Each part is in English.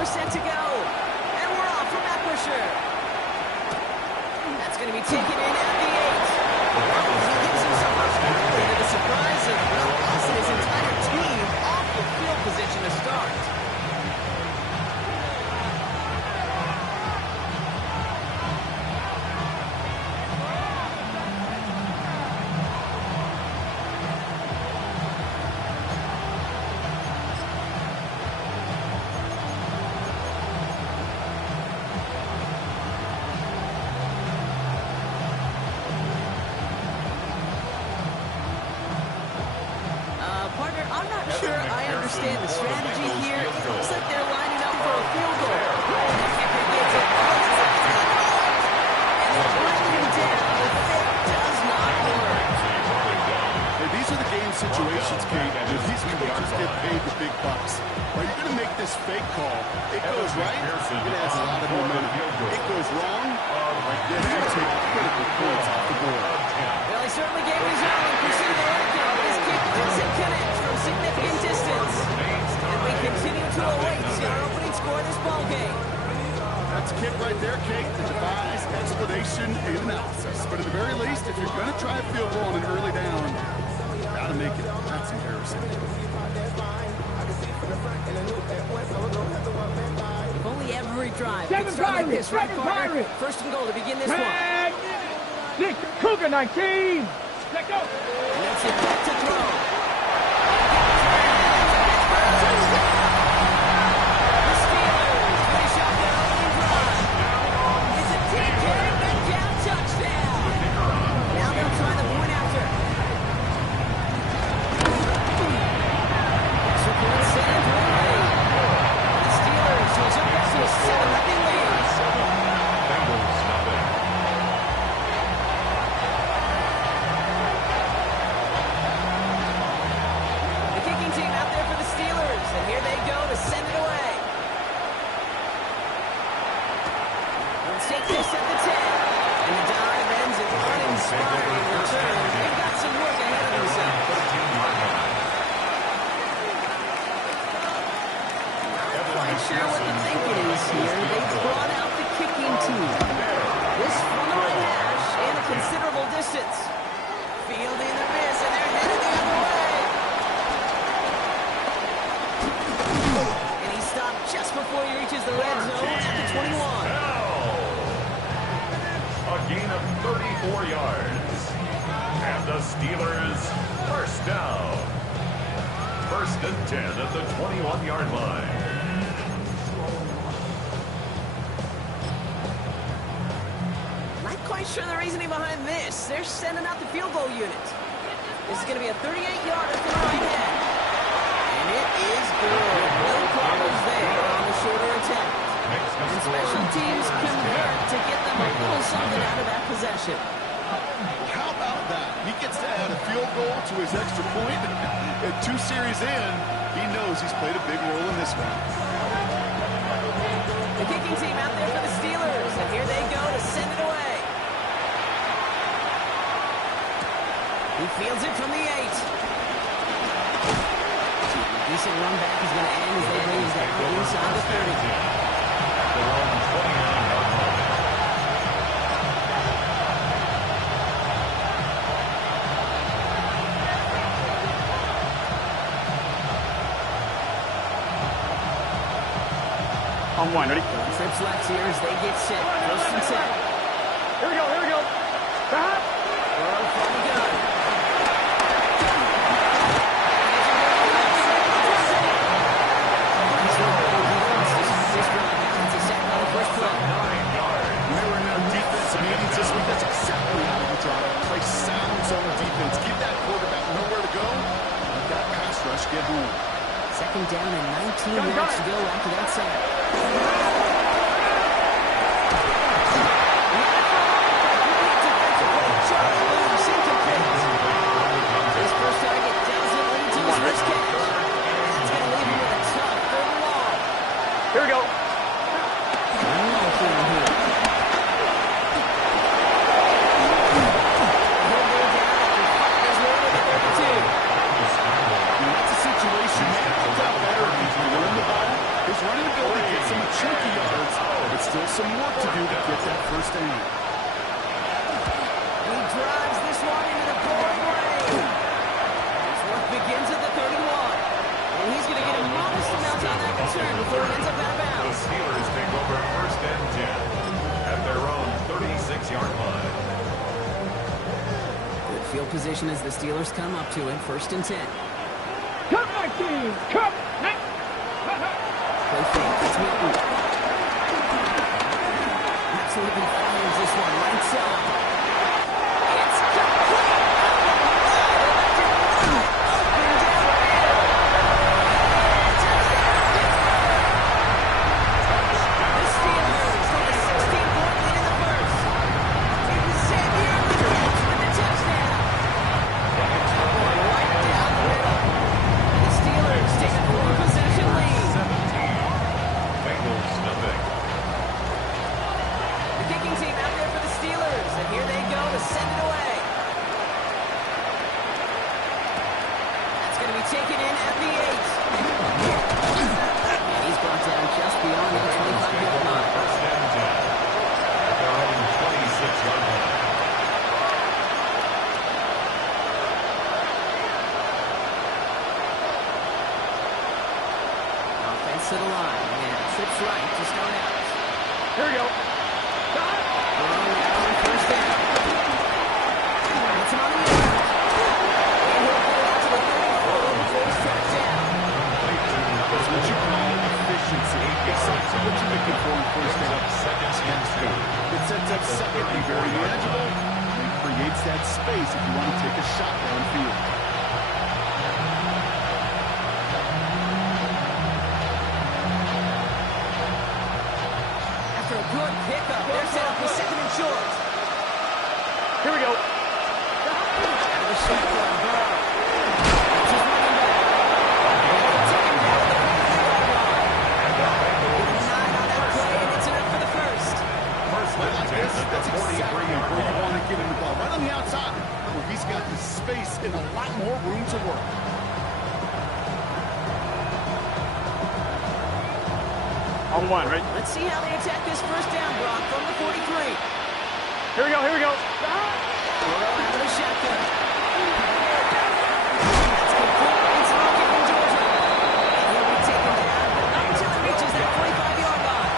we're set to go. And we're off from Epworthshire. That's going to be taken in at the 8. He gives himself a to the surprise of Ross and his entire team off the field position to start. Partner, I'm not sure I understand the strategy here. It looks like they're lining up for a field goal. And the kicker gets it. And they're bringing him down. The fake does not work. Hey, these are the game situations, Kate, where these coaches get paid the big bucks. Are you going to make this fake call? It goes right, it adds a lot of momentum. It goes wrong, yes, you take critical points off the board. Well, he certainly gave his all and pursued the outcome. His kick doesn't connect from significant distance. And we continue to await our opening score of this ballgame. That's a kick right there, Kate. The device, explanation, and analysis. But at the very least, if you're going to try a field goal on an early down, gotta make it. That's embarrassing. If only every drive could start like this, right, partner? First and goal to begin this one. Nick, Cougar 19. Let go. And that's it back to throw. The Steelers finish off their opening drive. It's a 10-carry midcount touchdown. Now they'll try the point after. Extra point set and play. The Steelers will jump up to a 7-0 lead. And here they go to send it away. Let's take this at the 10. And the dive ends an uninspiring return. They've got some work ahead of themselves. Not quite sure what the thinking is here. They've brought out the kicking team. This from the right hash and a considerable distance. Fielding the miss, and they're headed the other way. Just before he reaches the red zone at the 21. A gain of 34 yards. And the Steelers first down. First and 10 at the 21-yard line. Not quite sure the reasoning behind this. They're sending out the field goal unit. This is going to be a 38-yarder from the right hand. And it is good. No problems there on the shorter attempt. And special teams convert to get them a little something out of that possession. How about that? He gets to add a field goal to his extra point. And 2 series in, he knows he's played a big role in this one. The kicking team out there for the Steelers. And here they go to send it away. He fields it from the 8. Decent run back is going to end as they bring his down inside the 30. Their own 29-yard line. On one, ready? Trips left here as they get set. First and 10. Here we go, here we go. Stop. Burrow from the gun. Get home. Second down and 19 yards to go after that sack. His first target doesn't lead to his first catch. That's going to leave him with a tough third and long. Here we go. His running ability gets him Field position as the Steelers come up to it. 1st and 10. Come, my team! Come! Play fake. It's Milton. Absolutely fires this one right side. It's complete. The Steelers take a 16-point lead in the first. Xavier Woods with the touchdown. Right down the middle. The Steelers take a 4-possession lead. 17. Bengals nothing. The kicking team out there for the Steelers, and here they go to send it away. That's going to be taken in at the 8. And he's brought down just beyond the 25-yard line. First and 10. At their own 26-yard line. Offense to the line, and trips right to start out. Here we go. Burrow now on 1st down. It's him on the end. And he'll get out to the 34 before he's tracked down. That's what you call efficiency. Exactly what you're looking for in 1st down. Seconds and 2. It sets up 2nd and very manageable. It creates that space if you want to take a shot downfield. After a good pickup, they're set up for 2nd and short. Here we go. Out of the shotgun, Burrow. That's his running back. They'll take him down to the 43-yard line. Give him 9 on that play, and it's enough for the first. First and 10 at That's the 43 exactly where you yard want line. to get him the ball. Right on the outside, where he's got the space and a lot more room to work. On 1, right? Let's see how they attack this 1st down, Brock, from the 43. Here we go, here we go. Burrow out of the shotgun. That's complete. It's all given Georgia. And he'll be taken down until it reaches that 45-yard line.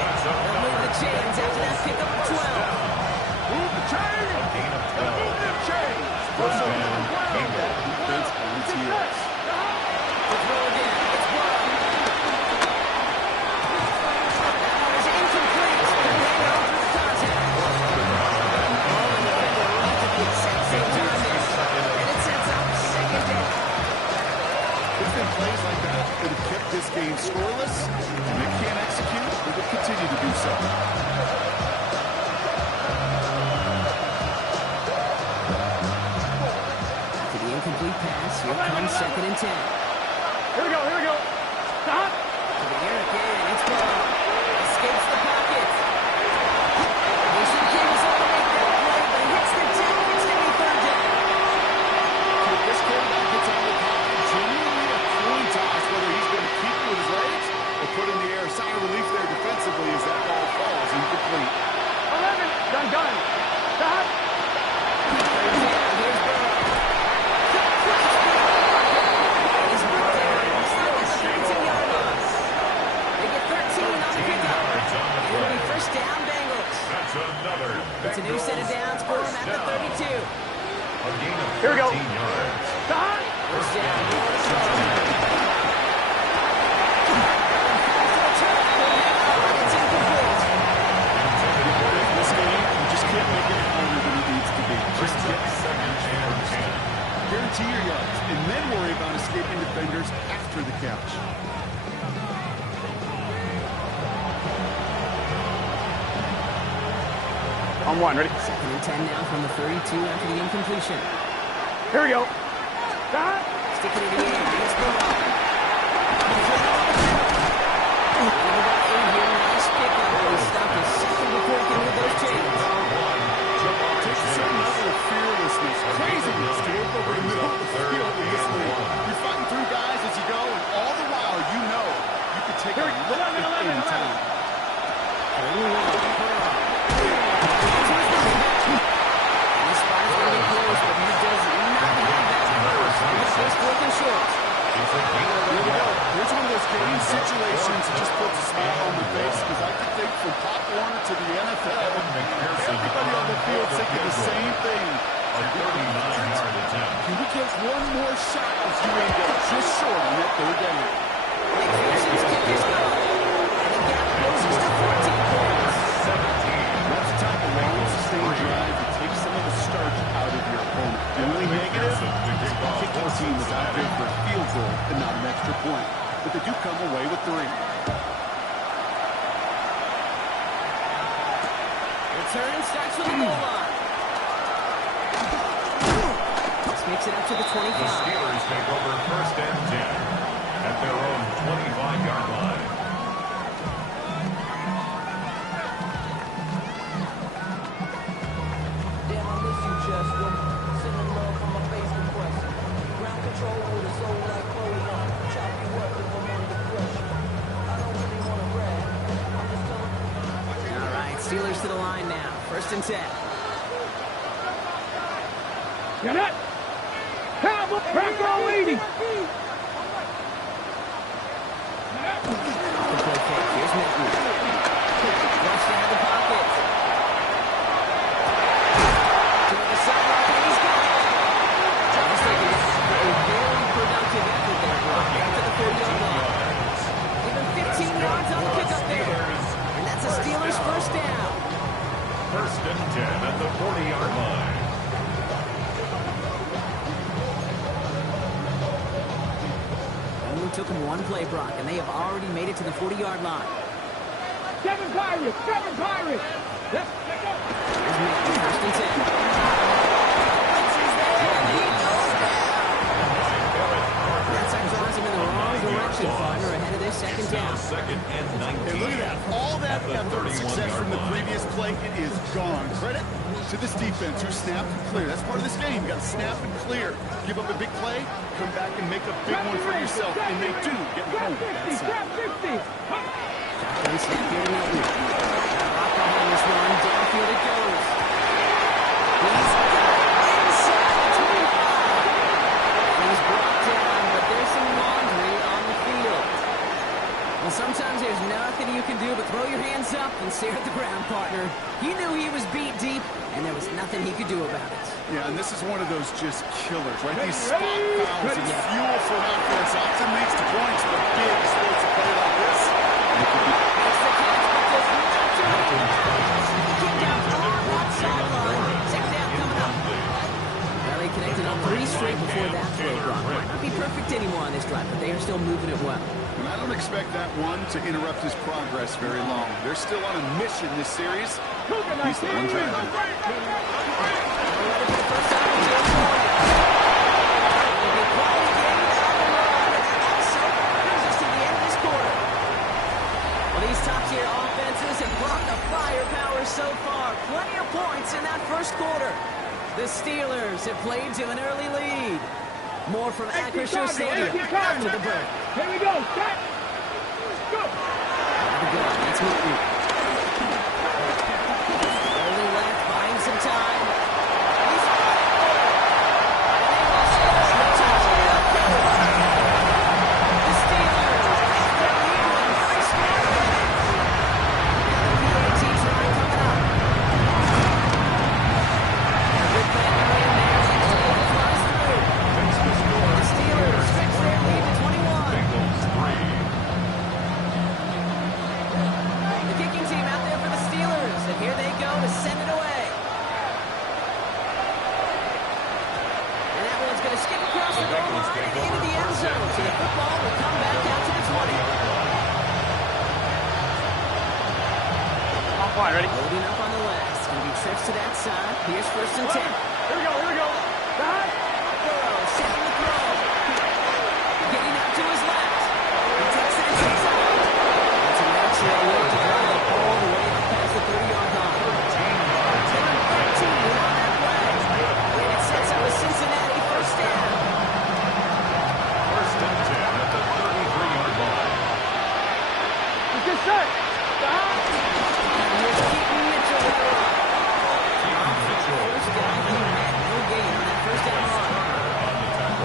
That's They'll move another the chains after that pickup of 12. Move the chain! A gain of 12. Move the chain! First down, Bengals. Defense on its heels. The throw again. It's Burrow. That one is incomplete. And they go through the contact. Oh, and the defender runs at the exact same time there. And it sets up 2nd down. It's been plays like that that have kept this game scoreless, and they can't execute. They will continue to do so. To the incomplete pass, here comes 2nd and 10. Here we go, here we go. Stop! To the air again, it's Burrow. Escapes the pocket. Mason King's on to make that play, but he hits the deck. It's going to be 3rd down. If this quarterback gets out of the pocket, genuinely a coin toss, whether he's going to keep it with his legs or put in the air. Sign of relief there defensively as that ball falls incomplete. 11. Done. Stop! Here's Burrow. He's brought down inside the 32-yard line. They get 13 on the pickup. It'll be 1st down, Bengals. That's another It's a new set of downs for them at the 32. A gain of Here we go. 13 yards. Stop! 1st down, Lawrence Burrow. It's incomplete. This game, you just can't make it harder than it needs to be. Just Brings get up 2nd and 10. guarantee your yards, and then worry about escaping defenders after the catch. On 1, ready? 2nd and 10 now from the 32 after the incompletion. Here we go. Stop! Stick it in the air. It's Burrow. About 8 here. Nice pickup. He stopped a second before he can move those chains. Takes a certain level of fearlessness, craziness to work over the middle of the field in this league. You're fighting through guys as you go, and all the while you know you can take a look at any time. And the spot is going to be closed, but he does not have that first. On the first 4th and short. It's a gain of Here we 1 go. yard. Here's one of those game situations that just puts a smile on the face, because I could think from Pop Warner to the NFL, everybody on the field thinking the same thing. a 39-yard attempt. Can we get one more shot as you end up just short on that third down? McPherson's kick is good. And the gap closes to 14 points. 17. That's the type of long, sustained drive that takes some of the starch out of your opponent. The only negative is the kicking team is out there for a field goal and not an extra point. But they do come away with 3. Return starts with the goal line. This makes it up to the 25. The Steelers take over first and 10 at their own 25-yard line. Damn, I miss you, Chester. Sending love from my face compressor. Ground control with a soul like Chloe on. Chop you up if I'm under pressure. I don't really want to brag. I'm just telling. All right, Steelers to the line now. First and 10. Get it. Bronco leading. Play fake. Here's Matthews. Flush down the pocket. To the sideline, and he's got it. Travis taking this for a very productive effort there, Brock. Up to the 40-yard line. Give him 15 yards on the pickup there. And that's a Steelers first down. First and 10 at the 40-yard line. Only took him one play, Brock, and they have already made it to the 40-yard line. Seven Pirates. Let's go. Here's Matthews, first and 10. That's across him in the wrong direction, partner, ahead of this second down. Second and 19. Hey, look at that. All that effort and success from the previous play, it is gone. Credit to this defense who snapped and clear. That's part of this game. You got to snap and clear. Give up a big play, come back and make a big one for yourself. And they do get home. That's Grab 50. Shotgun snap here to Milton. Rock behind this one. Downfield it goes. He's inside the 25. He's brought down, but there's some laundry on the field. Well, sometimes there's nothing you can do but throw your hands up and stare at the ground, partner. He knew he was beat deep, and there was nothing he could do about it. Yeah, and this is one of those just killers, right? These spot fouls and fuel for offense often leads to points, but big explosive play like this. It could be. That's the catch, but there's nothing to it. Kicked out on that sideline. Second down coming up. Well, they connected on 3 straight before that throw, Brock. Might not be perfect anymore on this drive, but they are still moving it well. And I don't expect that one to interrupt his progress very long. They're still on a mission this series. He's the one driving. These top-tier offenses have brought the firepower so far. Plenty of points in that first quarter. The Steelers have played to an early lead. More from Acrisure Stadium. To the break. Here we go. Set. Go. That's Milton. Rolling left, buying some time. He's the Steelers have their lead with 3 scoring minutes. The PAT try coming up. A good play on the way in there. Steelers flies through. The Steelers stretch their lead to 21. Bengals 3. The kicking team out there for the Steelers, and here they go to send it away. And that one's going to skip across the goal line and into the end zone, so the football will come back out to the 20. I'm fine. Ready? Loading up on the left. It's going to be trips to that side. Here's first and 10. Here we go. Behind. Burrow setting the throw. Getting out to his left. He takes it inside. It's a natural way to drive the ball the way up past the 30-yard line. 13 on that play. And it sets up a Cincinnati first down. First and 10 at the 33-yard line. It's just set. Behind. And here's Keaton Mitchell with the run. First down, he had no gain on that first down run.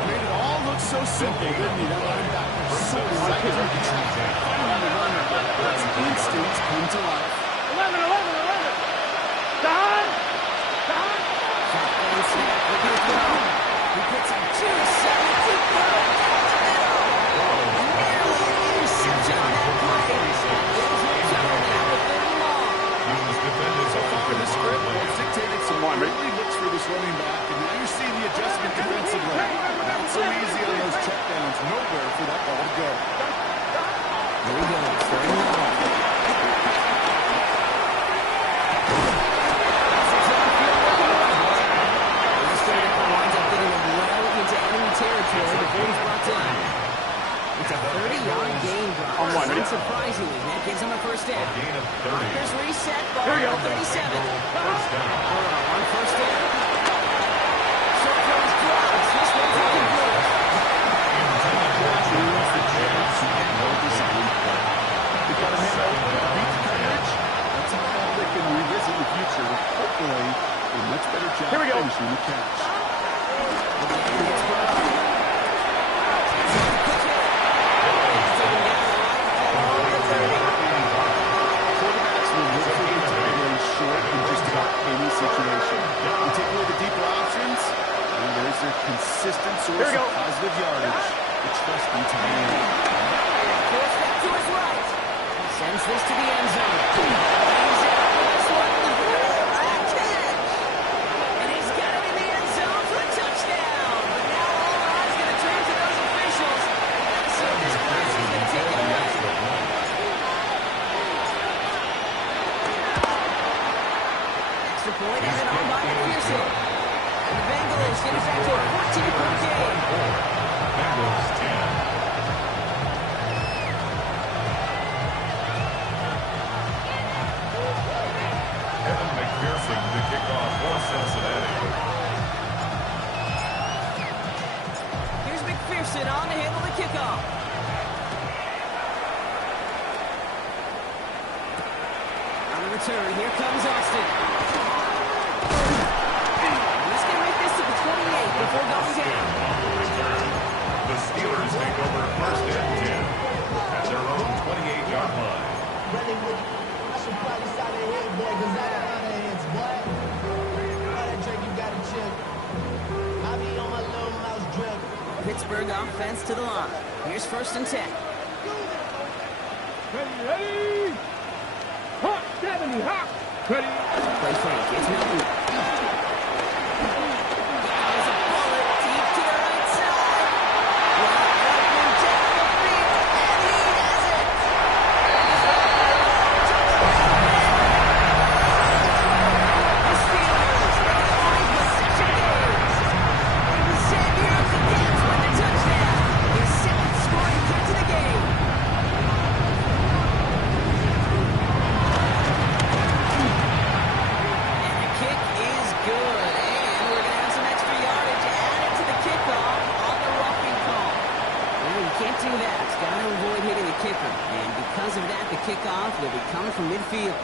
Made it all look so simple, didn't he? That linebacker so excited to try to find the runner. Let's instincts come to life. 11. Behind. Shotgun snap. go. He puts him 270 deep down the middle. Nearly an interception on that play. Bills recover now with 3rd and long. So far in the script, it's dictated some early looks for this running back, and now you're seeing the adjustment defensively. Not so easy on those checkdowns. Nowhere for that ball to go. Here we go. 3rd and long. Territory, the ball's brought down. It's a 30-yard gain drop. Unsurprisingly, that gives him a first down. Broncos reset, ball at 37. Burrow on first down. Short throws drops. This one's incomplete. They've got a man open, beat coverage. That's a call they can revisit in the future. Hopefully, a much better job finishing the catch. Consistent source of positive yardage. The trusty tight end. Goes back to his right. Sends this to the end zone. He's out for this one. A catch. And he's got it in the end zone for a touchdown. But now all eyes going to turn to those officials. Let's see if this play is going to take it away. Extra point added on by McPherson. And the Bengals get it back to a 14-point game. Bengals 10. Evan McPherson to kick off for Cincinnati. Here's McPherson on to handle the kickoff. On the return, here comes Austin. Before going down. The Steelers take over 1st and 10 at their own 28-yard line. I should probably sign a head, boy, because I got other heads, boy. All that drink you got to check. I be on my little mouse drip. Pittsburgh offense to the line. Here's 1st and 10. Ready? Hot 70, hot. Ready? Play fake. It's Milton. Kickoff will be coming from midfield.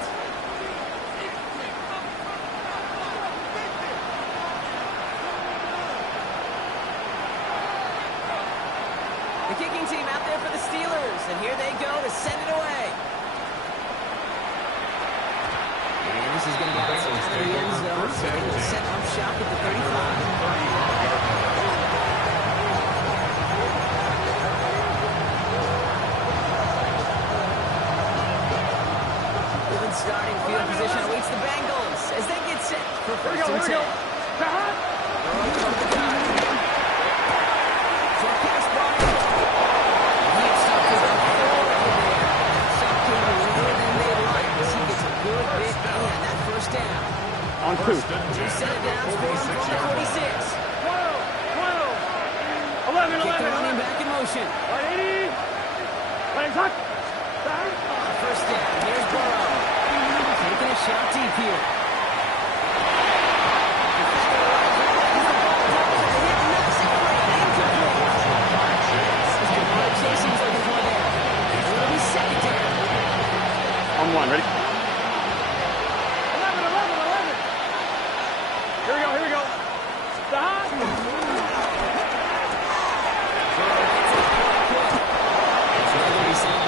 The kicking team out there for the Steelers, and here they go to send it away. And this is going to be outside of the end zone, so they will set up shop at the 35. Starting field position awaits the Bengals as they get set for 1st and 10. Short pass by. He had stopped his own there. Shot came lower than they liked as he gets a good bit in that 1st down. On 2. They set it down for him from the 46. 11, Kick the running back in motion. 80. On 1st down, here's Burrow. Taking a shot deep here. On 1, ready? 11. Here we go. Stop.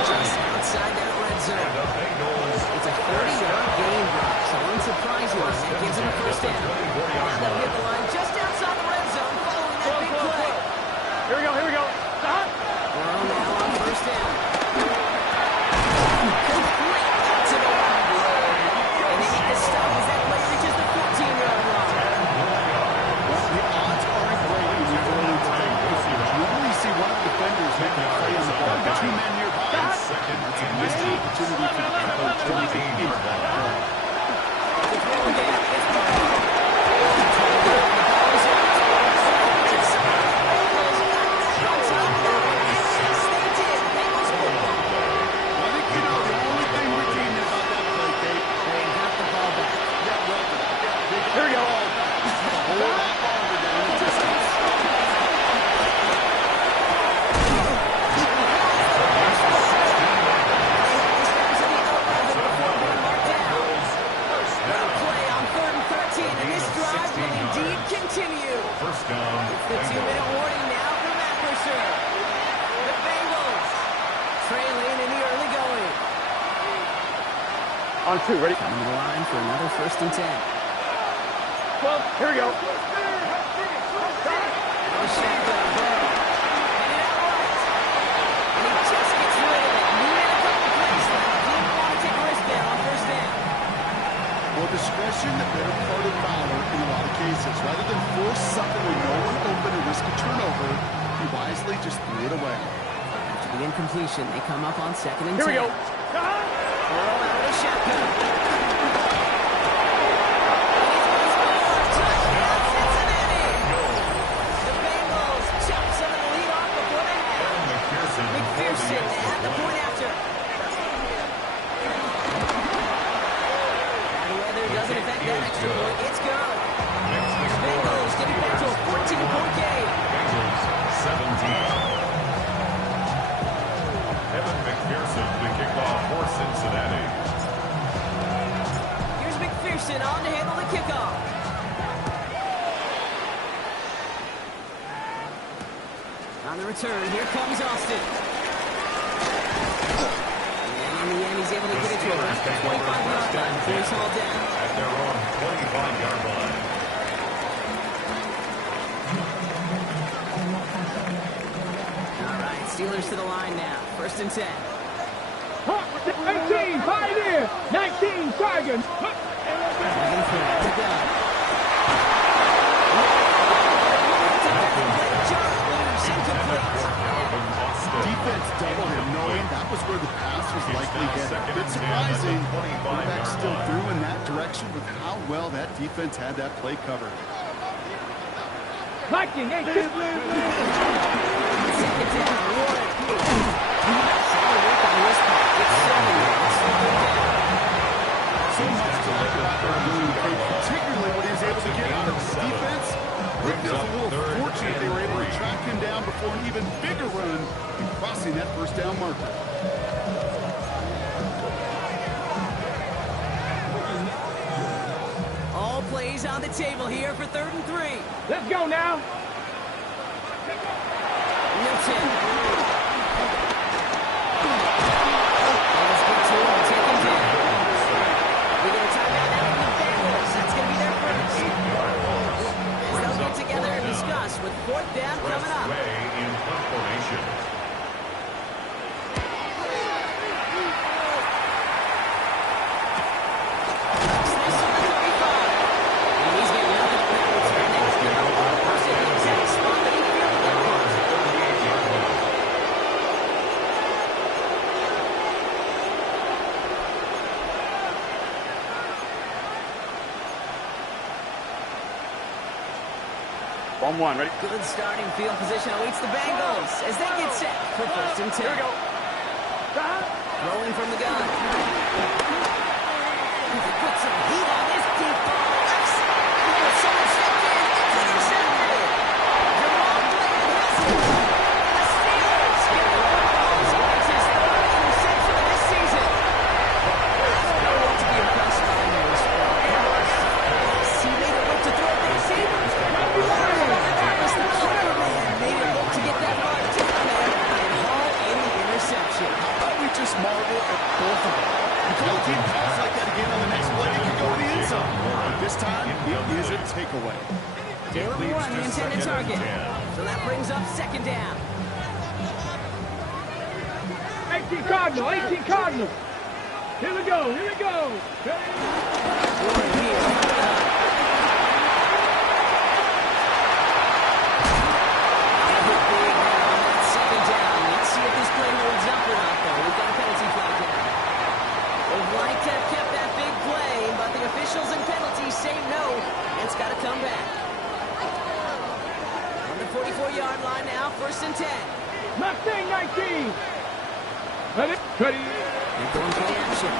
Just outside that red zone. It's a 30-yard gain drop, so unsurprisingly. On 2, ready? Coming to the line for another 1st and 10. Well, here we go. The shotgun, Burrow. Headed out right. And he just gets rid of it. He made a couple plays left. Didn't want to take a risk there on 1st down. Well, discretion, the better part of valor in a lot of cases. Rather than force something with no one open and risk a turnover, he wisely just threw it away. After the incompletion, they come up on 2nd and 10. Here we go. Burrow out of the shotgun. McPherson at the point after. Bad weather doesn't affect that extra point. It's good. Bengals getting back to a 14-point game. Bengals 17. Evan McPherson to kick off for Cincinnati. Here's McPherson on to handle the kickoff. On the return, here comes Austin. And in the end, he's able to get it to about the 25-yard line before he's hauled down. At their own 25-yard line. All right, Steelers to the line now. 1st and 10. 18, Pioneer. 19, Tigers. Dragon throw to gun. Defense doubled him, knowing that was where the pass was likely headed. A bit surprising, quarterback still threw in that direction with how well that defense had that play covered. Viking, 18. Second down, Warren. Solid work on his part. It's 7 yards. So much to like about their ability to play, particularly when he was able to get out of his defense. Rick was a little fortunate they were able to track him down before an even bigger run and crossing that 1st down marker. All plays on the table here for 3rd and 3. Let's go now. Milton. Let's get to him and take him down. We get a timeout now from the Bengals. That's going to be their first. As they'll get together and discuss with 4th down coming up. Way in punt formation. Slice on the 35. And he's got nothing on that return. That's good. First in the exact spot that he fielded that punt. On 1, ready? Good starting field position awaits the Bengals as they get set for 1st and 10. Here we go. Rolling from the gun. Put some heat on this deep ball. Someone stepped in. It's intercepted. Jamal Bland has it. The Steelers get the Broncos. It's his 3rd interception of this season. I don't know what to be impressed by in this sport. He made it look to throw it this season. Made it look to get that ball to the man and haul in the interception. We just marvel at both of them. You call a team pass like that again on the next play, it can go in the end zone. But this time, it is a takeaway. Jalen Warren, the intended target. So that brings up 2nd down. 18 Cardinal, 18 Cardinal. Here we go, here we go. Warren here. Big now on that 2nd down. Let's see if this play holds up or not, though. We've got a penalty flag down. Would like to have kept that big play, but the officials and penalties say no, and it's got to come back. On the 44-yard line now, 1st and 10. Mustang 19. Ready? Ready. They're going play action.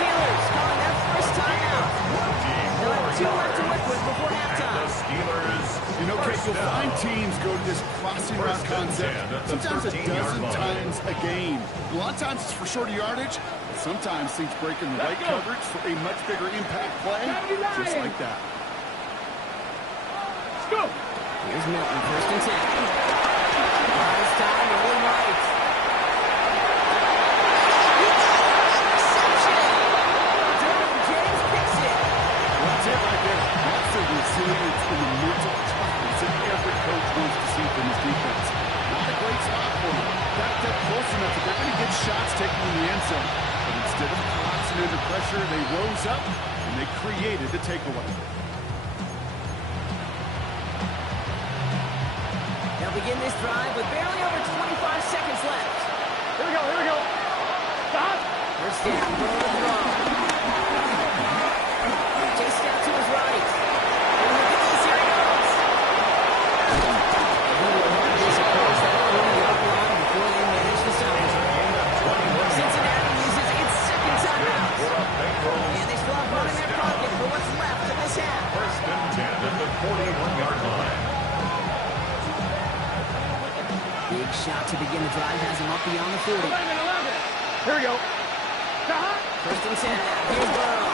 Steelers calling their first time game. A lot of times it's for shorter yardage, but sometimes things break in the right coverage for a much bigger impact play, just like that. Let's go. Here's Milton, 1st and 10. This time, rolling right. That's it right there. That's the resilience and the mental toughness that every coach wants to see from his defense. Not a great spot for him. Backed up close enough that they're going to get shots taken in the end zone. But instead of collapsing under pressure, they rose up and they created the takeaway. They'll begin this drive with barely over 25 seconds left. Here we go, here we go. Stop. First down, throw to throw. Chased out to his right. And look at this, here he goes. He will have this, of course, that 40-yard line before they manage to stop it. Cincinnati uses its second timeout. And they still have one in their pocket for what's left of this half. 1st and 10 at the 41-yard line. Big shot to begin the drive has him up beyond the 40. 11. Here we go. Stop. 1st and 10 now. Here's Burrow.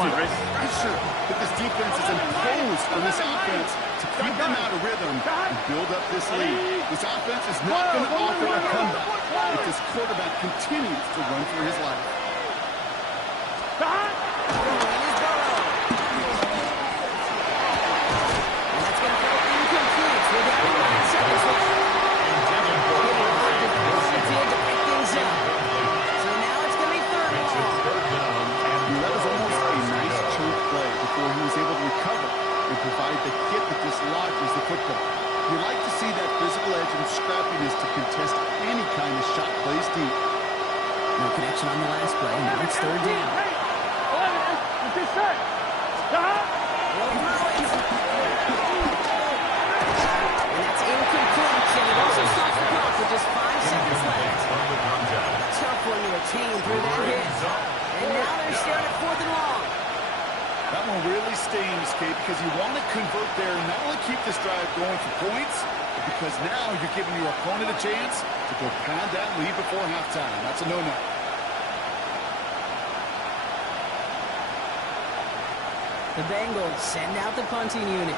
Pressure that this defense has imposed on this offense to keep them out of rhythm and build up this lead. This offense is not going to offer a comeback if this quarterback continues to run for his life. And that's going to go incomplete with that 9 seconds left. To pick things up. So now it's going to be 3rd and long. That was almost a nice chunk play before he was able to recover and provide the hit that dislodges the football. You like to see that physical edge and scrappiness to contest any kind of shot plays deep. No connection on the last play. Now it's 3rd down. Hey, 11. It's his set. Stop. And that's incomplete. And it also stops the clock with just 5 seconds left. Tough one to attain through that hit. And now they're staring at 4th and long. That one really stings, Kate, because you want to convert there and not only keep this drive going for points, but because now you're giving your opponent a chance to go pad that lead before halftime. That's a no-no. The Bengals send out the punting unit.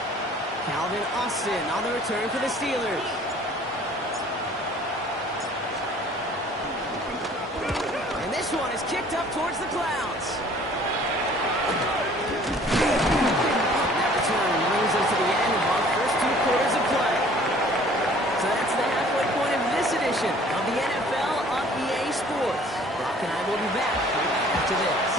Calvin Austin on the return for the Steelers. And this one is kicked up towards the clouds. That return brings us to the end of our first 2 quarters of play. So that's the halfway point of this edition of the NFL on EA Sports. Brock and I will be back right after this.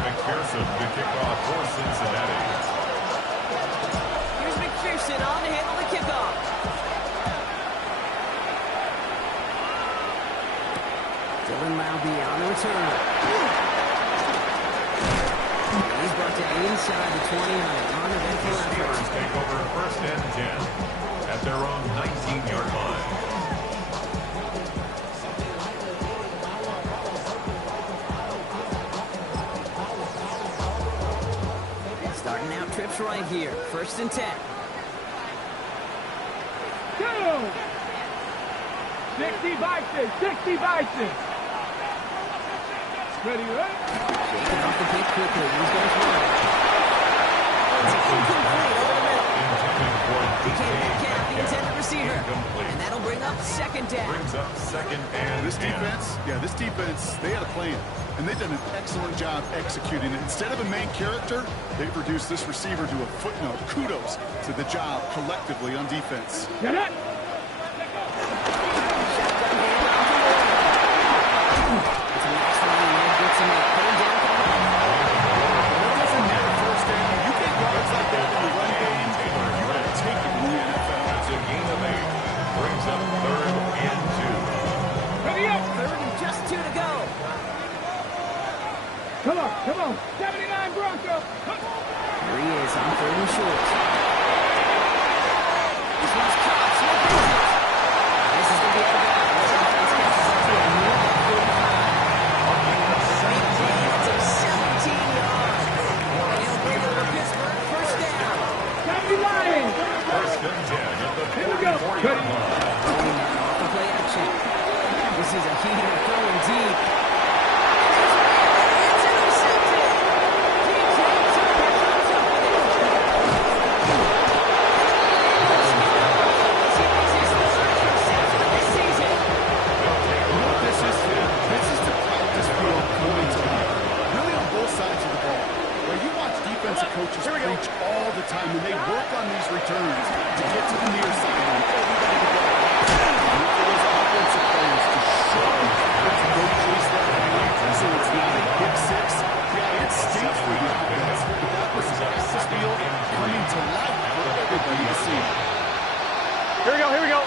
McPherson to kick off for Cincinnati. Here's McPherson on to handle the kickoff. Dylan Malby on the return. He's brought down inside the 20 on the vengeful effort. Steelers take over 1st and 10 at their own 19-yard line. Starting out trips right here. 1st and 10. Go. 60 by 6. 60 by 6. Ready, right? Shaking off the kick quickly. He's going to throw it. It's incomplete over the middle. He can't make out the intended receiver. And that'll bring up 2nd down. Brings up 2nd and This defense, they had a plan. And they've done an excellent job executing it. Instead of a main character, they've reduced this receiver to a footnote. Kudos to the job collectively on defense. Get it. It's a nice run, and that gets him up. Put him down for the run. It doesn't matter first down. You get yards like that in the run game, you got to take it in the NFL. It's a gain of 8. Brings up 3rd and 2. Ready up. 3rd and just 2 to go. Come on, come on. 79 Broncos. Here he is on 3rd and short. First and 10 at the 44-yard line. Off the play action. This is a heater going deep. It's intercepted. DJ took it on top of it. This is his third interception of the season. This is the practice field coming to life. Really on both sides of the ball. Where you watch defensive coaches preach all the time, and they work on these returns to get to the near sideline. Everybody to go. And for those offensive players to show that to go chase that lead, so it's not a pick six. Yeah, it stinks for the offense. But that was practice field coming to life for everybody to see. Here we go.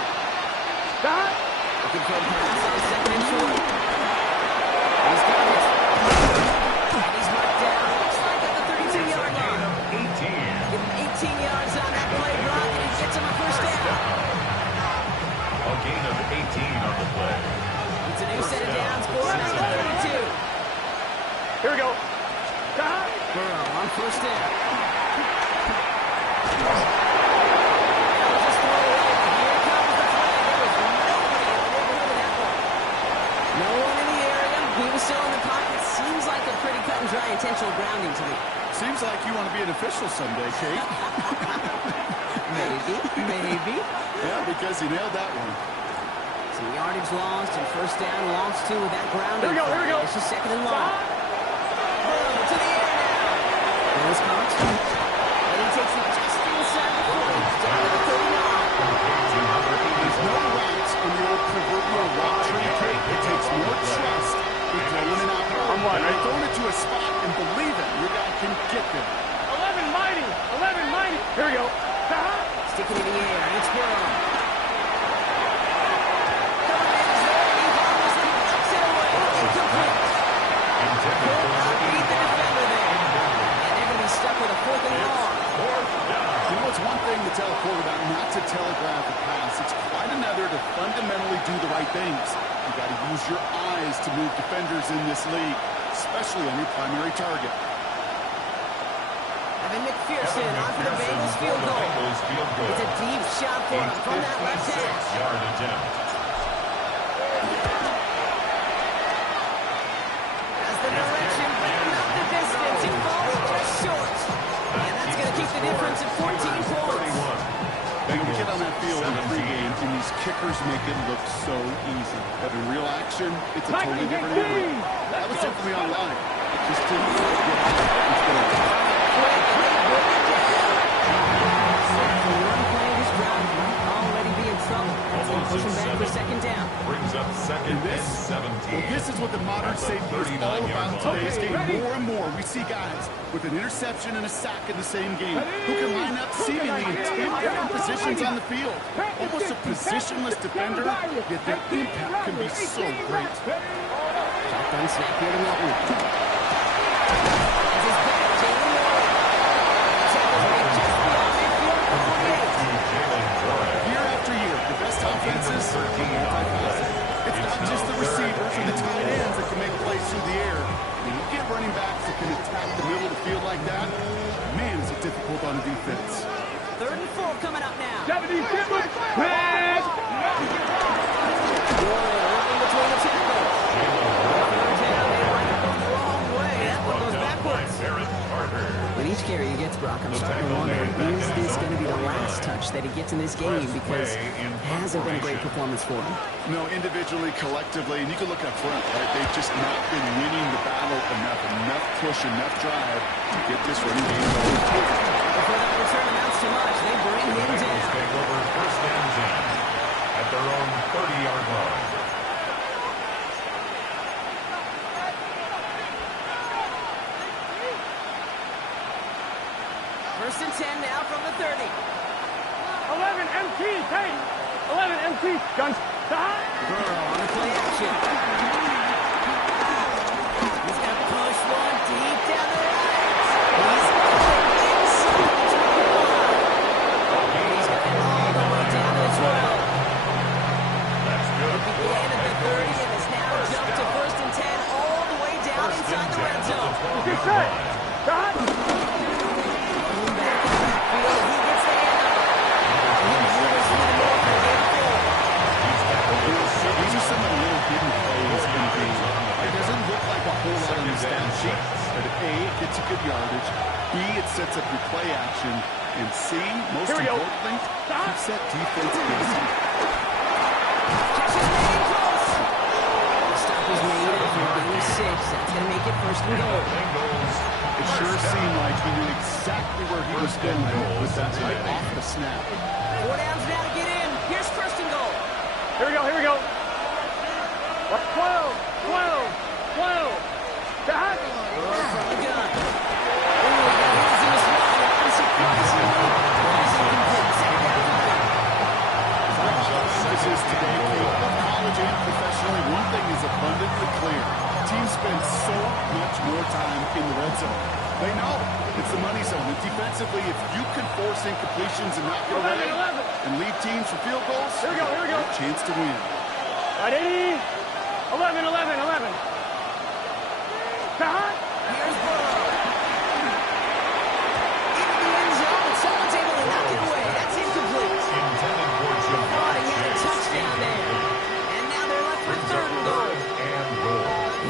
Stop. Looking for a pass on second and short. He's got it. And he's marked down. Looks like at the 32-yard line. 18. Give him 18 yards on that play, Brock, and he gets him a first down. A gain of 18 on the play. It's a new set of downs for him at the 32. Here we go. Stop. Burrow on first down. That was just thrown away. Here comes the flag. There was nobody in the neighborhood of that one. No one in the area. He was still in the pocket. Seems like a pretty cut and dry intentional grounding to me. Seems like you want to be an official someday, Kate. Maybe. Yeah, because you nailed that one. Some yardage lost and first down lost too with that grounding. Here we go. It's just second and long. Burrow to the air now. There's caught. And he takes it just inside the 40. Down to the 39. There's no routes in the old proverbial route tree, Kate. It takes more trust than throwing it out. I'm what? You're throwing it to a spot and believe it. Your guy can get there. 11 mighty. Here we go. Stop. Sticking in the air. And it's Burrow. Coming in his way. He almost knocks it away. Incomplete. Beat the defender there. And they're going to be stuck with a fourth and long. You know, it's one thing to tell a quarterback not to telegraph a pass. It's quite another to fundamentally do the right things. You got to use your eyes to move defenders in this league, especially on your primary target. Evan McPherson on for the Bengals field goal. It's a deep shot for him from that left hand. 56-yard attempt. As the direction, but not the distance. He falls just short. And that's going to keep the difference at 14 points. You know, we get on that field in the pregame, and these kickers make it look so easy. But in real action, it's a totally different animal. That was simply online. It just didn't get out. Pushing back for second down. Brings up second and 17. Well, this is what the modern safety is all about today's game. More and more, we see guys with an interception and a sack in the same game who can line up seemingly in 10 different positions on the field. Almost a positionless defender, yet their impact can be so great. Shotgun snap here to Milton. As his back, Jalen Warren. Tackles made just beyond midfield for 48. Year after year, the best offenses are multifaceted. It's not just the receivers or the tight ends that can make plays through the air. When you get running backs that can attack the middle of the field like that, man, is it difficult on defense. 3rd and 4 coming up now. 77. Pass. Warren running between the tackles. Third down, they line up going the wrong way. That one goes backwards. With each carry he gets, Brock, I'm starting to wonder, is this going to be the last touch that he gets in this game? Because it hasn't been a great performance for him. No, individually, collectively, and you can look up front, right? They've just not been winning the battle enough push, enough drive to get this running game going. Before that return amounts to much, they bring him down. Take over first and 10 at their own 30-yard line. First and 10 now from the 30. 11 MT. Hey. 11 MT. Guns. Stop. Burrow on the play action. He's going to push one deep down the right. He's going inside the 25. He's got it all the way down to the 12. That's good. It began at the 30 and has now jumped to first and 10 all the way down inside the red zone. Get set. Stop. Going back in the backfield. He gets the handoff. C, most importantly, keeps that defense busy. Catch is made close. The stop is made after gain 6. That's going to make it first and goal. It sure seemed like he knew exactly where he was going with that right off the snap. 4 downs now to get in. Here's first and goal. Here we go, here we go. 12. Back. From the gun. Oh, he got his in his line. Unsurprisingly, pass incomplete. Second down and 5. Emphasis today, both college and professionally, one thing is abundantly clear. Teams spend so much more time in the red zone. They know it's the money zone. And defensively, if you can force incompletions and not get away and lead teams for field goals, Here we go. you have a chance to win. Ready? 11. Back. Here's Burrow. Into the end zone, and someone's able to knock it away. That's incomplete. Intended for Thought he had a touchdown there. And now they're left with third and goal.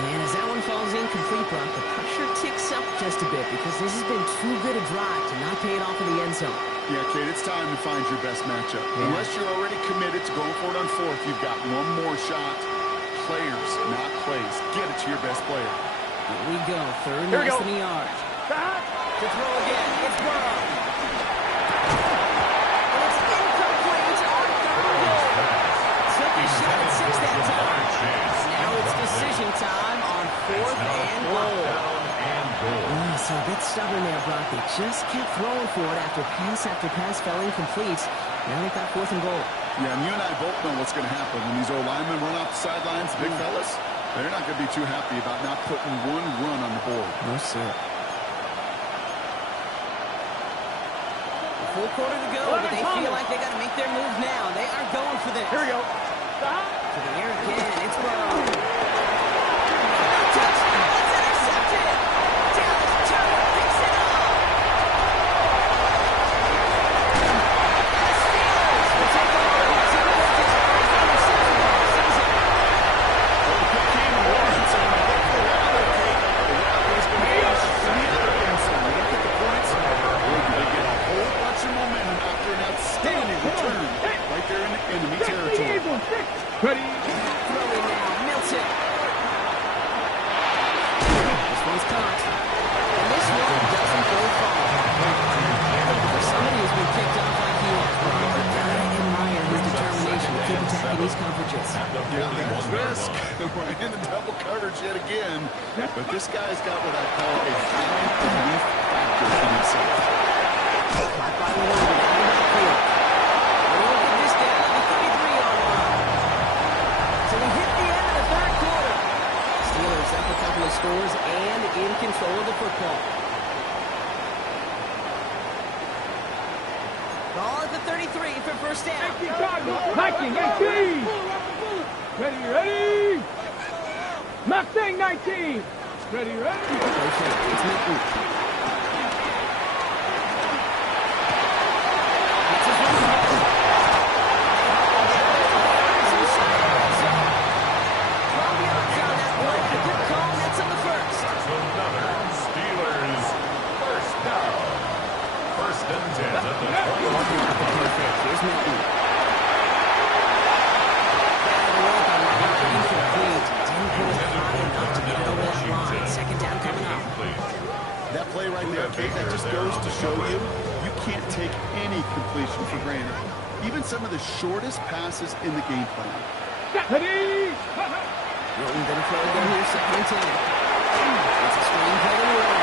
And as that one falls incomplete, Brock, the pressure ticks up just a bit because this has been too good a drive to not pay it off in the end zone. Yeah, Kate, it's time to find your best matchup. Unless you're already committed to going for it on fourth, you've got one more shot. Players, not plays. Get it to your best player. Here we go. Third and Here we less go. than a yard. Back. To throw again. It's Burrow. And it's incomplete on third and goal. Took a shot at 6 that time. Now it's decision time on fourth and goal. So a bit stubborn there, Brock. They just kept throwing for it after pass fell incomplete. Now they've got fourth and goal. Yeah, and you and I both know what's going to happen when these old linemen run off the sidelines, big fellas. They're not going to be too happy about not putting one run on the board. No, sir. A full quarter to go, but they feel like they got to make their move now. They are going for this. Here we go. Stop. To the air again. It's Burrow. Touchdown. It's intercepted. Dallas Turner picks it up. And the Steelers will take over. It's a Lucas first interception of the season. Outstanding return right there in the enemy territory. Ready? Throwing now. Milton. This one's caught. And this one doesn't go far. For somebody who's been kicked off like he has, Brock, you gotta admire his determination to keep attacking these coverages. Yeah, that's risk. We're in the double coverage yet again. But this guy's got what I call a high belief factor in himself. Caught by Logan out of the backfield. We'll get this down to the 33-yard line. So we hit the end of the third quarter. Steelers up a couple of scores and in control of the football. Ball at the 33 for first down. 19, 18. Ready? Mustang 19. Ready? Okay, it's Milton. That's his run back. Ambiance on that play. A good call, and that's on the first. Another Steelers first down. First and 10 at the 21-yard line. Perfect. Here's Milton. Bad work on that one. Incomplete. Didn't put it high enough to get it over that line. Second down coming up. That play right there, Kate, that just goes to show you, you can't take any completion for granted. Even some of the shortest passes in the game plan. Ready? Milton gonna throw again here, second and 10. It's a screen play to Will.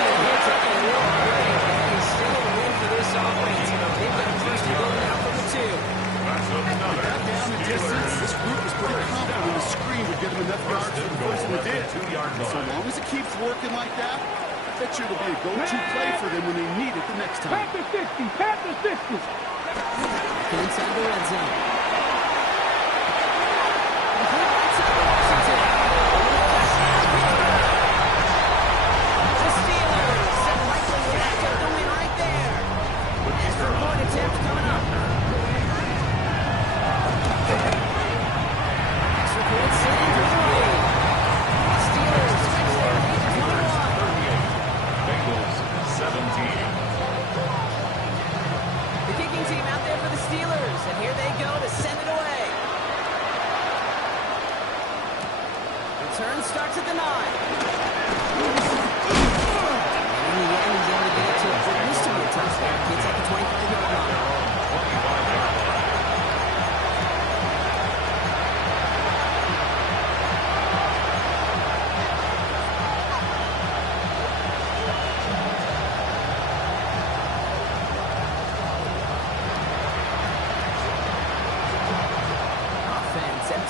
Hits it and Will Gray. And he's still a win for this offense. They've got first and goal now from the 2. That's another Down the distance, this group is pretty confident when the screen would give them enough yards for the first one it did. 2-yard So line. long as it keeps working like that, I bet you it'll be a go-to play for them when they need it the next time. Panther 60. Panther 60. Inside the red zone. Complete outside to Washington. The Steelers have likely wrapped up the win right there. Extra point attempt coming up. Extra point sitting for the lead. Steelers stretch their lead to 21.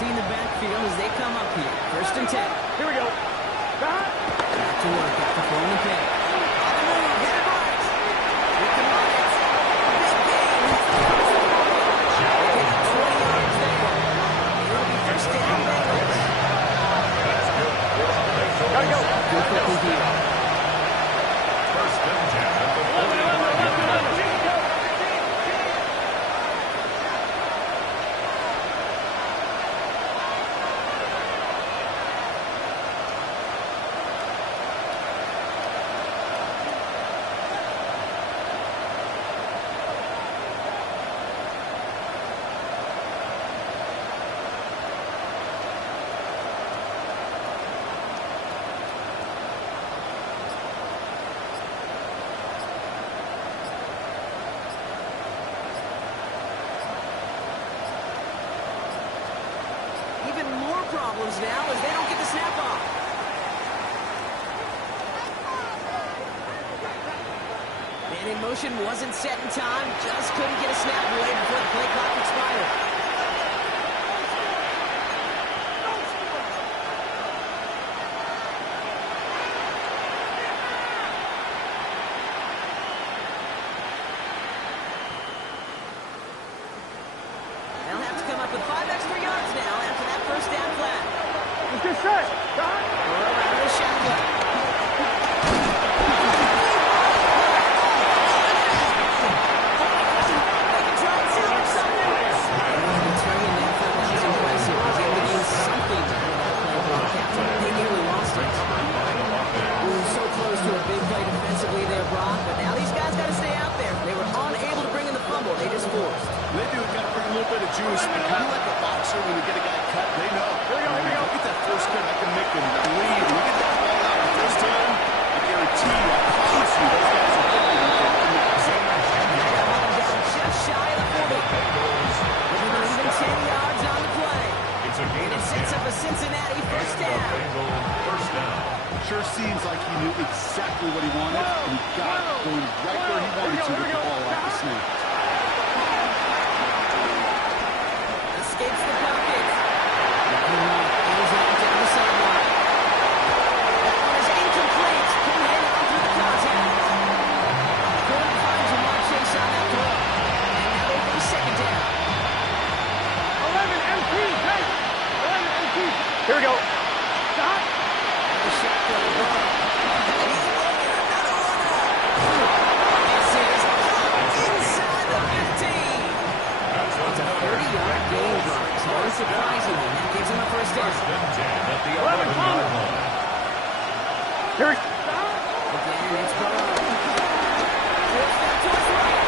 empty in the backfield as they come up here. 1st and 10. Here we go. Back. Back to work after throwing the pick. On the move, get it right. Here come on, it's a big game. They get 20 yards there. It'll be 1st down, Bengals. Gotta go. Good quickly here. 1st and 10 at the 41-yard line. Even more problems now as they don't get the snap off. Man in motion wasn't set in time. Just couldn't get a snap away before the play clock expired. They'll have to come up with 5 extra yards now after that 1st down flat. It's just set. Stop. We're around the shotgun. They can try and salvage something. The turning that third down was impressive. He was able to gain something out of that play broadcast. They nearly lost it. We were so close to a big play defensively there, Brock, but now these guys got to stay out there. They were unable to bring in the fumble. They just forced. They do got to bring a little bit of juice, but kind of like a boxer when they get a guy cut, they know. Here we go, here we go. Get that first cut, I can make them bleed. When you get that ball out the first time, I guarantee you, I promise you, those guys are getting Just shy of the 40. Even 10 yards on the play. It's a gain And of it sets 10. up a Cincinnati 1st down. Bengals 1st down. Sure seems like he knew exactly what he wanted, and he got it going right where he wanted to with the ball off the snap. Escapes the pocket. Airs it out down the sideline. That one is incomplete. Couldn't hang on through the contact. Couldn't find Jamar Chase on that throw. And now it'll be 2nd down. 11 MT. Hey. 11 MT. Here we go. Stop. The shotgun run. And he's looking another one up. This is inside the 15. It's a 30-yard gain, Broncos. Unsurprisingly, that gives him a 1st down. 1st and 10 at the 11, 11-yard line. Here we go. Again, it's Burrow. Throws back to his right.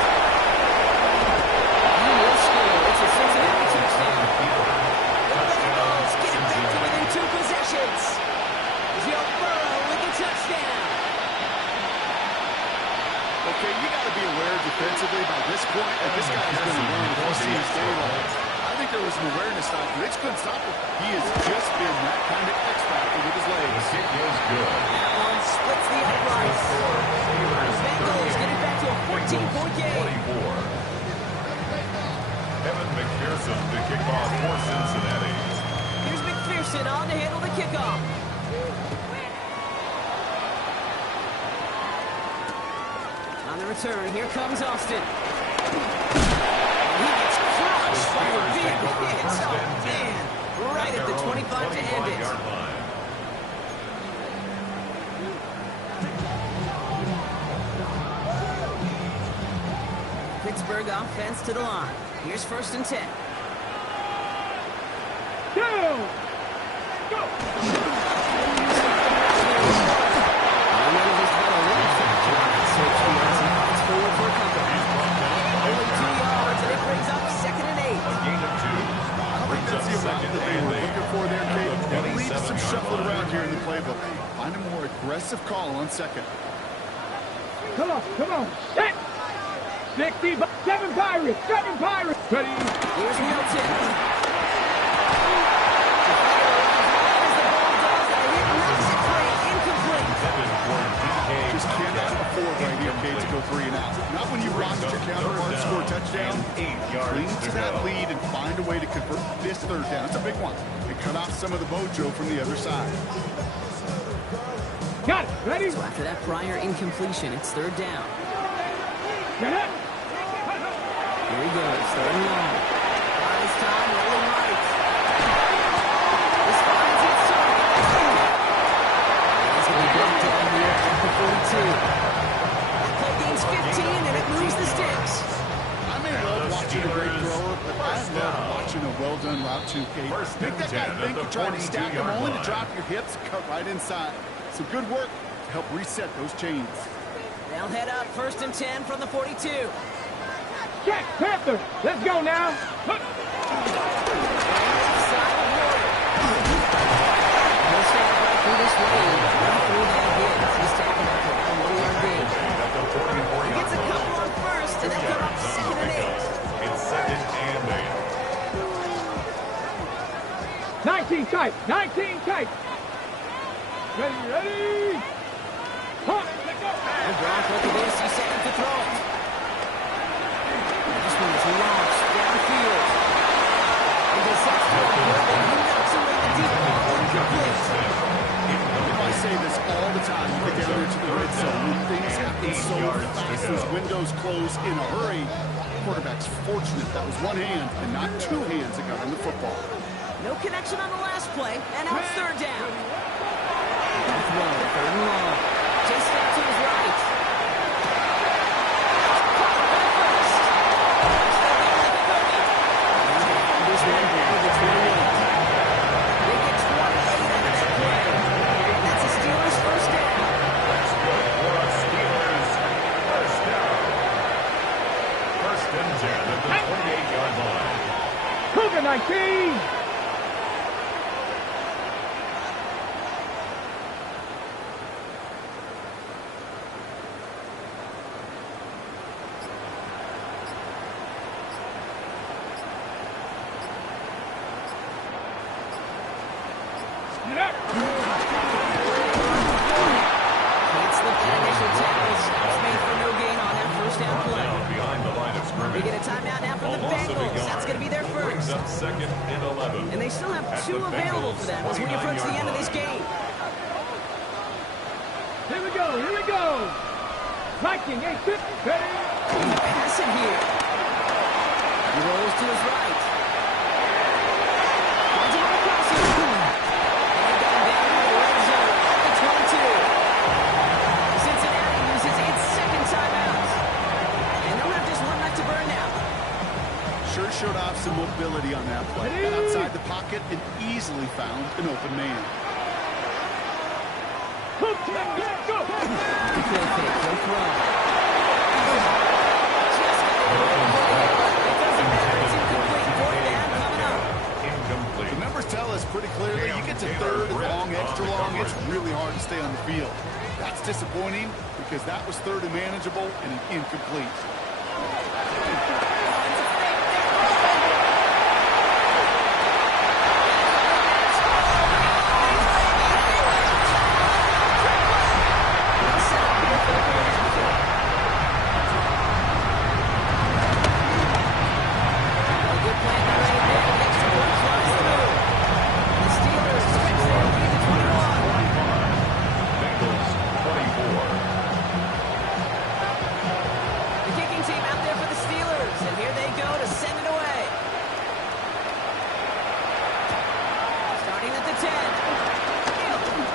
He will score. It's a Cincinnati touchdown. The Bengals get it back to within 2 possessions. Joe Burrow with the touchdown. Okay, you got to be aware defensively by this point that this guy is going to run if he sees daylight. I think there was an awareness factor. They just couldn't stop him. He has just been that kind of X factor with his The legs. kick is good. That one splits the uprights. The Bengals get it back to a 14-point game. 24. Evan McPherson to kick off for Cincinnati. Here's McPherson on to handle the kickoff. On the return, here comes Austin. He gets crushed by the big hits. Oh, man. Right at the 25 to end it. 25-yard line. Pittsburgh offense to the line. Here's 1st and 10. Go. Only 2 yards, and it brings up 2nd and 8. A gain of 2. I think that's the amount that they were looking for there, Kate. And leave some shuffling around here in the playbook. Find a more aggressive call on 2nd. Come on, come on. Set. 7 Pirates, 7 Pirates. Ready. Here's Milton. Incomplete. Just cannot afford right here, Kate, to go 3 and out. Not when you've launched your counterpart, score a touchdown. Cling to that lead and find a way to convert this 3rd down. It's a big one. And cut off some of the mojo from the other side. Got it. Ready? So after that prior incompletion, it's 3rd down. Get it. Here he goes, 3rd and long. This time, rolling right. This finds its target. He's going to be brought down here at the 42. That play gains 15, and it moves the sticks. I may love watching a great thrower, but I love watching a well-done route to Kate. Make that guy think you're trying to stack him, only to drop your hips, cut right inside. Some good work to help reset those chains. They'll head up 1st and 10 from the 42. Check, Panther. Let's go now. Look. Side of Warrior. He'll stay right through this lane, right through that hit. He's taking up a 1-yard gain. He gets a couple on 1st, and they come up 2nd and 8. It's 2nd and 19 tight. 19 tight. Ready. Huh. Let go. And Gronk look at this. He's second to throw it. This one is launched downfield. And this is good. And he knocks away the deep ball. Incomplete. I say this all the time when we get down into the red zone. When things happen so fast, those windows close in a hurry. Quarterback's fortunate that was one hand and not 2 hands that got on the football. No connection on the last play. And now it's 3rd down. Throw, 3rd and long. Chase step to his right. This one down to the 28. They get 28 out of that play. That's the Steelers' 1st down. That's good for a Steelers 1st down. 1st and 10 at the 28-yard line. Cougar 19. Get up. Can't slip the initial tackle. Stops made for no gain on that 1st down play. Down behind the line of They scrimmage. get a timeout now from the A loss of a Bengals. yard. That's going to be their Brings 1st. up 2nd and 11. And they still have At 2 the available Bengals' for them as we approach the end of this 29-yard game. Here we go. Here we go. Viking, 8-6. Ready. He pass it here. He rolls to his right. Runs him on the crosser. And they got him down in the red zone at the 22. Cincinnati uses its 2nd timeout. And they'll have just 1 left to burn now. Sure showed off some mobility on that play. Got outside the pocket and easily found an open man. Let's go. Play fake. He'll throw. The numbers tell us pretty clearly, you get to 3rd and long, extra long, it's really hard to stay on the field. That's disappointing because that was 3rd and manageable and an incomplete. Bengals 24. The kicking team out there for the Steelers, and here they go to send it away. Starting at the 10.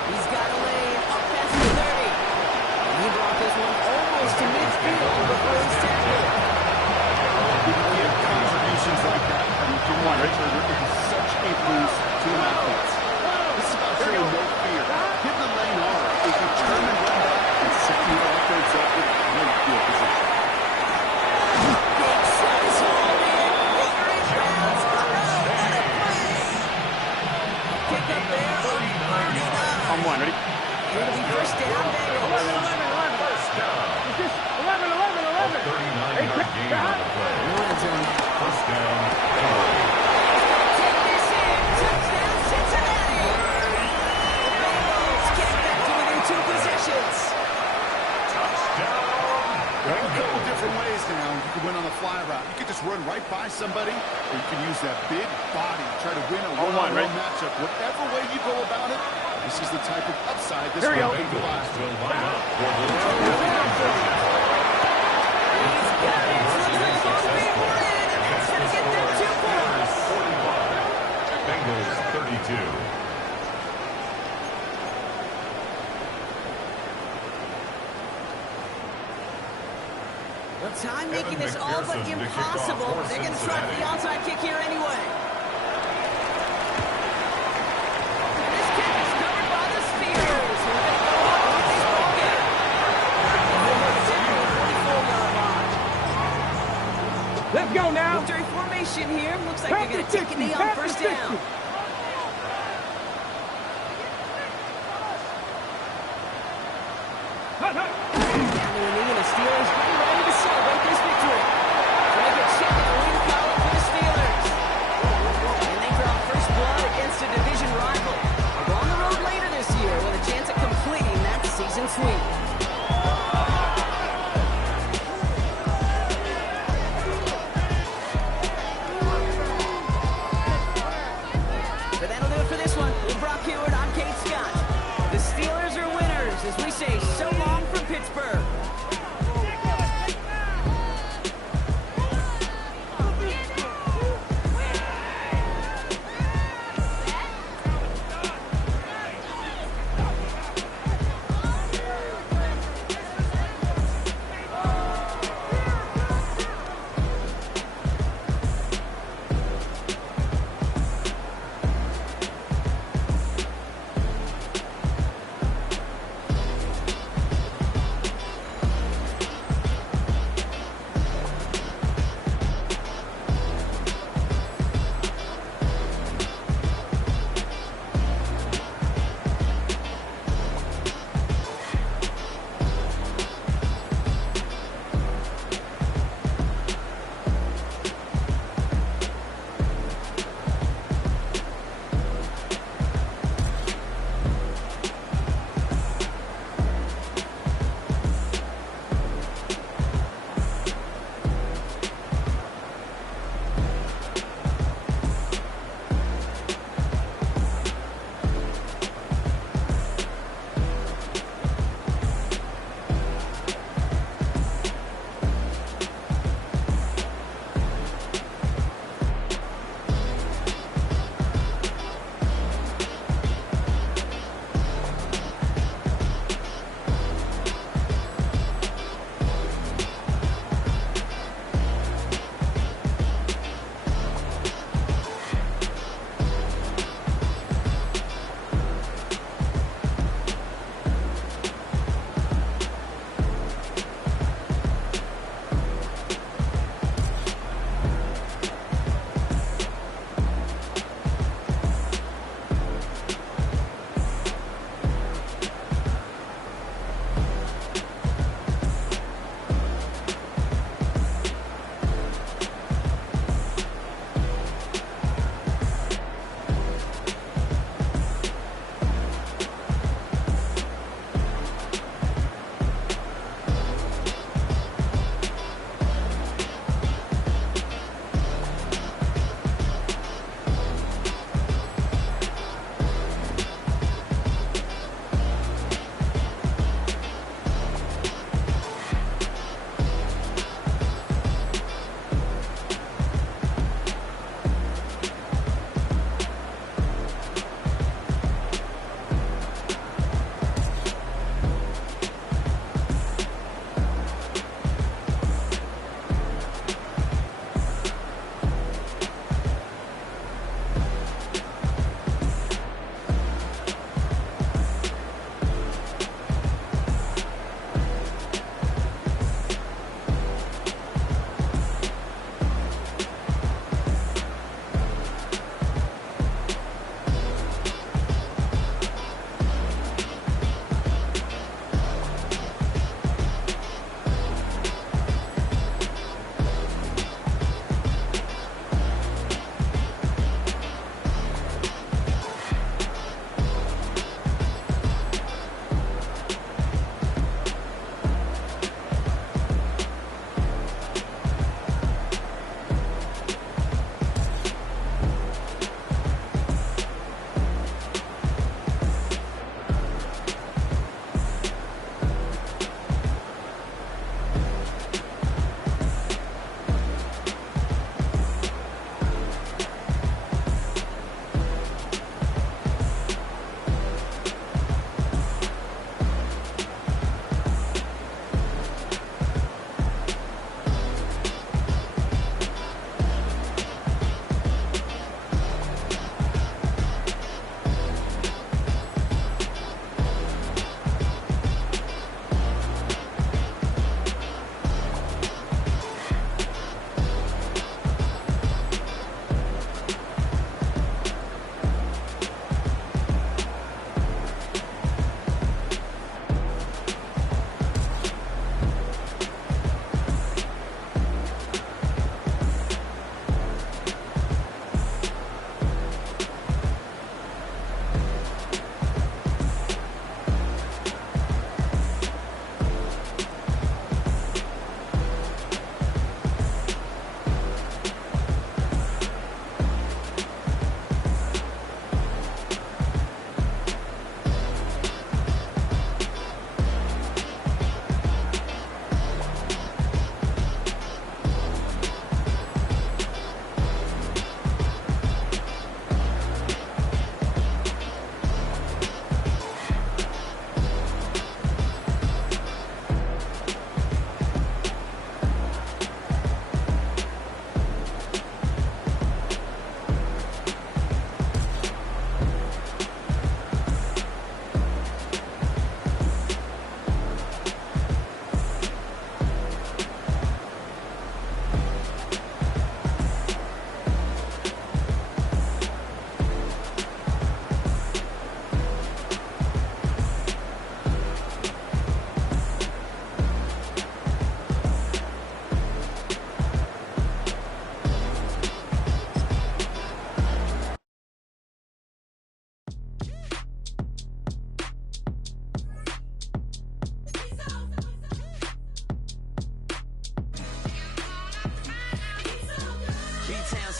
He's got a lane up past the 30. And he brought this one almost to midfield before he's tackled. Give contributions like that, and you can wonder, it is such a boost to an offense. This is about showing no fear. Give the lane hard. If you turn and run back and set your offense up with great field position. Big size hole, man. Finger in bounds. What a play. Pick up there. 39. On one, ready? It'll be 1st down, Bengals. 1st down. It's just 11. 39-yard gain on the play. Red zone. 1st down. Take this in. Touchdown, Cincinnati. The Bengals get back to within 2 possessions. Touchdown. different ways now. You can win on the fly route. You can just run right by somebody, or you can use that big body, try to win a one-on-one matchup. Whatever way you go about it, this is the type of upside this will provide. Will line up for the return. He's got it. Looks like both people are in, and that's going to get them 2 points. 45. Bengals 32. Well, time making this all but impossible. They're going to try for the onside kick here anyway. And this kick is covered by the Steelers. Who are going to go up with this ball game. Let's go now. Victory formation here. Looks like they're going to take a knee on first down. Down to a knee, and the Steelers getting ready to celebrate this victory. Trying to check in the win column for the Steelers. And they draw first blood against a division rival. They'll go on the road later this year with a chance at completing that season sweep.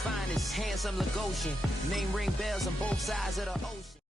finest, handsome Lagosian. Name ring bells on both sides of the ocean.